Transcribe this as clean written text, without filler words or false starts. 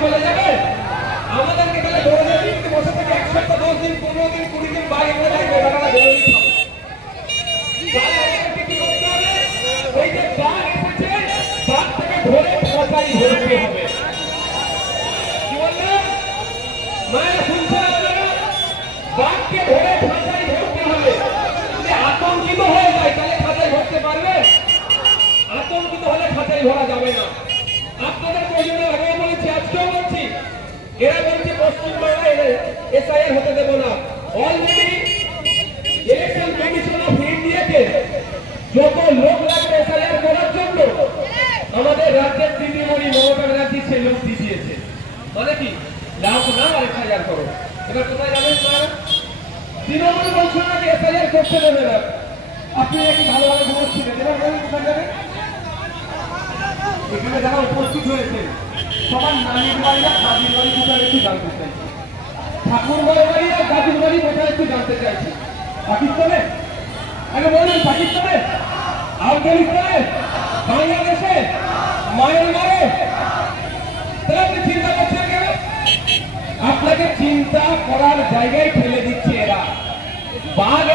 চলে যাবে আমাদেরকে তাহলে ধরে দিন বসে থেকে 1 সপ্তাহ 10 দিন 15 দিন 20 দিন বাইরে হয়ে যাবে বেটারা ধরে দিতে হবে তাহলে আমাদেরকে কি করতে হবে ওই যে বাঘ এসেছে বাঘ থেকে ধরে খাঁচায় ধরতে হবে কি বললেন মায়েরা শুনছেন আপনারা বাঘকে ধরে খাঁচায় ধরতে হবে যদি আতঙ্কিত হয়ে যায় তাহলে খাঁচায় ধরতে পারবে আতঙ্কিত হলে খাঁচায় ধরা যাবে না আপনাদের প্রয়োজনের আগেও বলেছি আজকেও বলছি এরা বলছে পশ্চিমবাংলায় এসআইআর হতে দেব না অলরেডি ইলেকশন কমিশন অফ ইন্ডিয়াকে যত লোক লাগবে এসআইআর করার জন্য আমাদের রাজ্যের দিদিমণি মমতা ব্যানার্জি সেই লোক দিয়েছে মানে কি লাভ না আর এসআইআর করো এবার কোথায় যাবেন স্যার তৃণমূল বলছে না এসআইআর করতে দেবে না আপনি নাকি ভালোভাবে ঘুমাচ্ছিলেন এবার বলুন কোথায় যাবেন এখানে যারা উপস্থিত হয়েছে সবার নানির বাড়ি আর দাদির বাড়ি কোথায় একটু জানতে চাইছি ঠাকুর বাড়ি আর দাদির বাড়ি কোথায় একটু জানতে চাইছি পাকিস্তানে আগে বলুন পাকিস্তানে আফগানিস্তানে বাংলাদেশে মায়ানমারে তাহলে আপনি চিন্তা করছেন কেন আপনাকে চিন্তা করার জায়গায় ফেলে দিচ্ছে এরা বাঘ